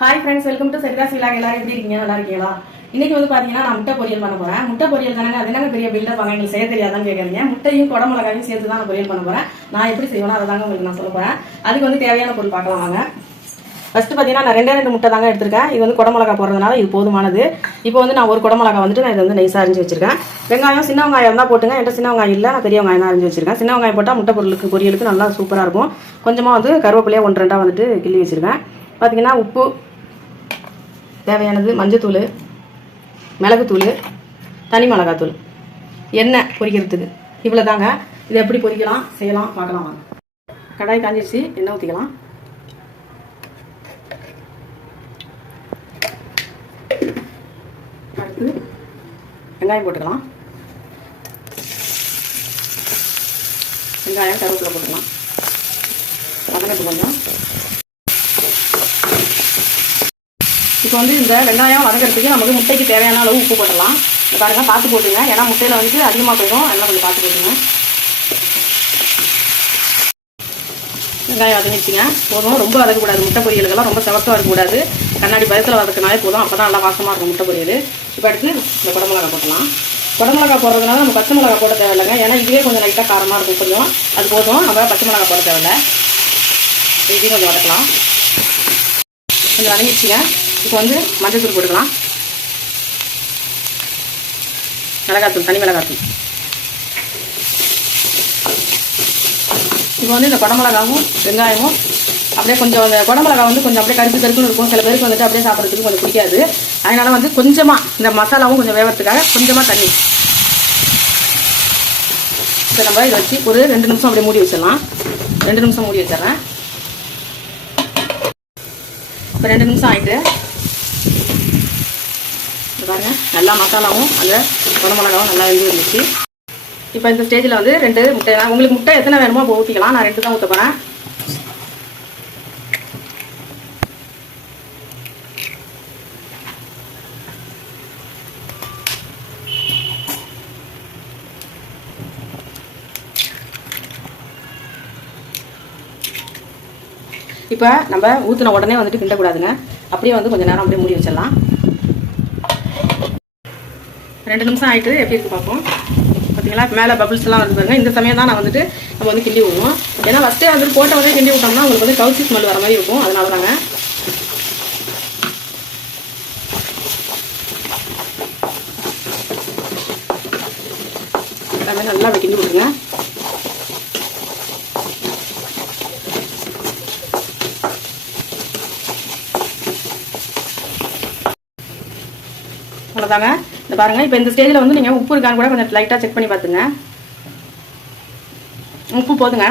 Hi friends welcome to Saritha Seela எல்லாரும் எப்படி இருக்கீங்க? நல்லா இருக்கீங்களா? இன்னைக்கு வந்து பாத்தீங்கன்னா நான் முட்டை பொரியல் பண்ண போறேன். முட்டை பொரியல் தானே அது என்னங்க பெரிய பில்டப் வாங்க? எங்களுக்கு செய்ய தெரியாதான்னு கேட்குறீங்க முட்டையும் குடமிளகாயும் சேர்த்து தான் நான் பொரியல் பண்ண போறேன். நான் எப்படி செய்வேனோ அதை தாங்க உங்களுக்கு நான் சொல்ல போறேன். அதுக்கு வந்து தேவையான பொருள் பார்க்கலாம் வாங்க. ஃபர்ஸ்ட் பார்த்தீங்கன்னா நான் ரெண்டே ரெண்டு முட்டை தாங்க எடுத்திருக்கேன். இது வந்து குடமிளகா போடுறதுனால இது போதுமானது. இப்போ வந்து நான் ஒரு குடமிளகா வந்துட்டு நான் இது வந்து நைஸாக அரிஞ்சு வச்சிருக்கேன். வெங்காயம் சின்ன வெங்காயம் இருந்தால் போட்டுங்க. என்கிட்ட சின்ன வெங்காயம் இல்லை. நான் பெரிய வெங்காயம் தான் அரிஞ்சு வச்சிருக்கேன். சின்ன வெங்காயம் போட்டால் முட்டை பொருளுக்கு பொரியலுக்கு நல்லா சூப்பராக இருக்கும். கொஞ்சமாக வந்து கருவேப்பிலையாக ஒன்று ரெண்டாக வந்துட்டு கிள்ளி வச்சிருக்கேன். பார்த்தீங்கன்னா உப்பு தேவையானது மஞ்சத்தூள் மிளகுத்தூள் தனி மிளகாத்தூள். எண்ணெய் பொரிக்கிறதுக்கு. இவ்வளோ தாங்க இதை எப்படி பொரிக்கலாம் செய்யலாம் பார்க்கலாம் வாங்க. கடாய் காஞ்சிடுச்சு எண்ணெய் ஊற்றிக்கலாம் அடுத்து வெங்காயம் போட்டுக்கலாம். வெங்காயம் கருவேப்பிலை போட்டுக்கலாம். வதங்கட்டு கொஞ்சம். இப்போ வந்து இந்த வெங்காயம் வதக்கிறதுக்கு நமக்கு முட்டைக்கு தேவையான அளவு உப்பு போடலாம் இந்த பாருங்க பார்த்து போட்டுங்க ஏன்னா முட்டையில் வந்து அதிகமாக போயிடும். அதெல்லாம் கொஞ்சம் பார்த்து போட்டுங்க வெங்காயம் வதங்கிடுச்சுங்க. போதும். ரொம்ப வதக்கக்கூடாது. முட்டை பொரியலுக்கெல்லாம் ரொம்ப செவத்தம் இருக்கக்கூடாது. கண்ணாடி பயத்தில் வதக்கினாலே போதும். அப்போ தான் நல்லா வாசமாக இருக்கும் முட்டை பொரியல். இப்போ அடுத்து இந்த குடமிளகா போட்டலாம் குடமிளகா போடுறதுனால நம்ம பச்சை மிளகா போட தேவையில்லைங்க. ஏன்னா இதுவே கொஞ்சம் லைட்டாக காரமாக இருக்கும் கொஞ்சம். அது போதும். நம்ம பச்சை மிளகா போட தேவையில்லை. இதையும் கொஞ்சம் வதக்கலாம். கொஞ்சம் வதங்கிடுச்சுங்க. இப்போ வந்து மஞ்சள் போட்டுக்கலாம். மிளகாத்தூள் தனி மிளகாத்தூள். இப்போ வந்து இந்த குடமிளகாவும் வெங்காயமும் அப்படியே கொஞ்சம் அந்த குடமிளகா வந்து கொஞ்சம் அப்படியே கருப்பு கருப்புன்னு இருக்கும். சில பேருக்கு வந்துட்டு அப்படியே சாப்பிட்றதுக்கு கொஞ்சம் பிடிக்காது. அதனால வந்து கொஞ்சமாக இந்த மசாலாவும் கொஞ்சம் வேவறதுக்காக கொஞ்சமாக தண்ணி. இப்போ நம்ம இதை வச்சு ஒரு ரெண்டு நிமிஷம் அப்படியே மூடி வச்சிடலாம். ரெண்டு நிமிஷம் மூடி வச்சிடுறேன். இப்போ ரெண்டு நிமிஷம் ஆகிட்டு பாருங்கள் நல்லா மசாலாவும் அந்த குடமிளகாவும் நல்லா வெந்து இருந்துச்சு இப்போ இந்த ஸ்டேஜில் வந்து ரெண்டு முட்டை. உங்களுக்கு முட்டை எத்தனை வேணுமோ அப்போ ஊற்றிக்கலாம் நான் ரெண்டு தான் ஊற்ற போகிறேன் இப்போ நம்ம ஊற்றின உடனே வந்துட்டு கிண்டக்கூடாதுங்க அப்படியே வந்து கொஞ்சம் நேரம் அப்படியே மூடி வச்சிடலாம். ரெண்டு நிமிஷம் ஆயிட்டு எப்படி இருக்கு பார்ப்போம். பார்த்தீங்களா மேலே பபிள்ஸ் எல்லாம் வந்து பாருங்க. இந்த சமயம் தான் நான் வந்துட்டு நம்ம வந்து கிண்டி விடுவோம் ஏன்னா ஃபஸ்ட்டே வந்துட்டு போட்ட உடனே கிண்டி விட்டோம்னா உங்களுக்கு வந்து கவுச்சி ஸ்மெல் வர மாதிரி இருக்கும். அதனால தாங்க. எல்லாமே நல்லா கிண்டி விட்டுருங்க. அவ்வளோதாங்க இந்த பாருங்கள் இப்போ இந்த ஸ்டேஜில் வந்து நீங்கள் உப்பு இருக்கான்னு கூட கொஞ்சம் லைட்டாக செக் பண்ணி பார்த்துங்க. உப்பு போதுங்க.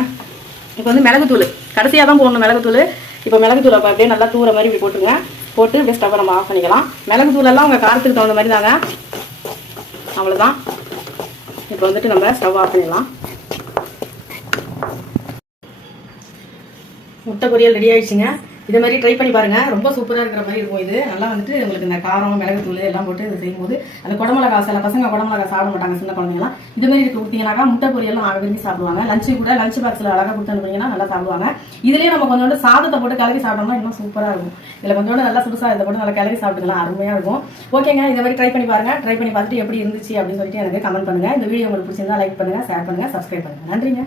இப்போ வந்து மிளகுத்தூள் கடைசியாக தான் போடணும் மிளகுத்தூள். இப்போ மிளகுத்தூள் அப்போ அப்படியே நல்லா தூர மாதிரி இப்படி போட்டுருங்க. போட்டு இப்படியே ஸ்டவ்வை நம்ம ஆஃப் பண்ணிக்கலாம். மிளகுத்தூள் எல்லாம் உங்கள் காரத்துக்கு தகுந்த மாதிரி தாங்க. அவ்வளோதான் இப்போ வந்துட்டு நம்ம ஸ்டவ் ஆஃப் பண்ணிடலாம். முட்டை பொரியல் ரெடி ஆயிடுச்சுங்க. இதே மாதிரி ட்ரை பண்ணி பாருங்கள் ரொம்ப சூப்பராக இருக்கிற மாதிரி இருக்கும் இது. நல்லா வந்துட்டு உங்களுக்கு இந்த காரம் மிளகுத்தூள் எல்லாம் போட்டு இதை செய்யும்போது அந்த குடமிளகா சில பசங்க குடமிளகா சாப்பிட மாட்டாங்க சின்ன குழந்தைங்கலாம். இது மாதிரி இருக்கு கொடுத்தீங்கன்னாக்கா முட்டை பொரியெல்லாம் அழகாக விரும்பி சாப்பிடுவாங்க. லஞ்சு கூட லஞ்ச் பாக்ஸில் அழகாக கொடுத்து அனுப்புனீங்கன்னா நல்லா சாப்பிடுவாங்க. இதுலேயே நம்ம கொஞ்சோண்டு சாதத்தை போட்டு கிளறி சாப்பிட்டோம்னா இன்னும் சூப்பராக இருக்கும். இதில் கொஞ்சோண்டு நல்லா சுடுசா இதை போட்டு நல்லா கிளறி சாப்பிட்டுக்கலாம் அருமையாக இருக்கும். ஓகேங்க இந்த மாதிரி ட்ரை பண்ணி பாருங்கள் ட்ரை பண்ணி பார்த்துட்டு எப்படி இருந்துச்சு அப்படின்னு சொல்லிட்டு எனக்கு கமெண்ட் பண்ணுங்க. இந்த வீடியோ உங்களுக்கு பிடிச்சிருந்தா லைக் பண்ணுங்கள் ஷேர் பண்ணுங்கள் சப்ஸ்கிரைப் பண்ணுங்கள் நன்றிங்க.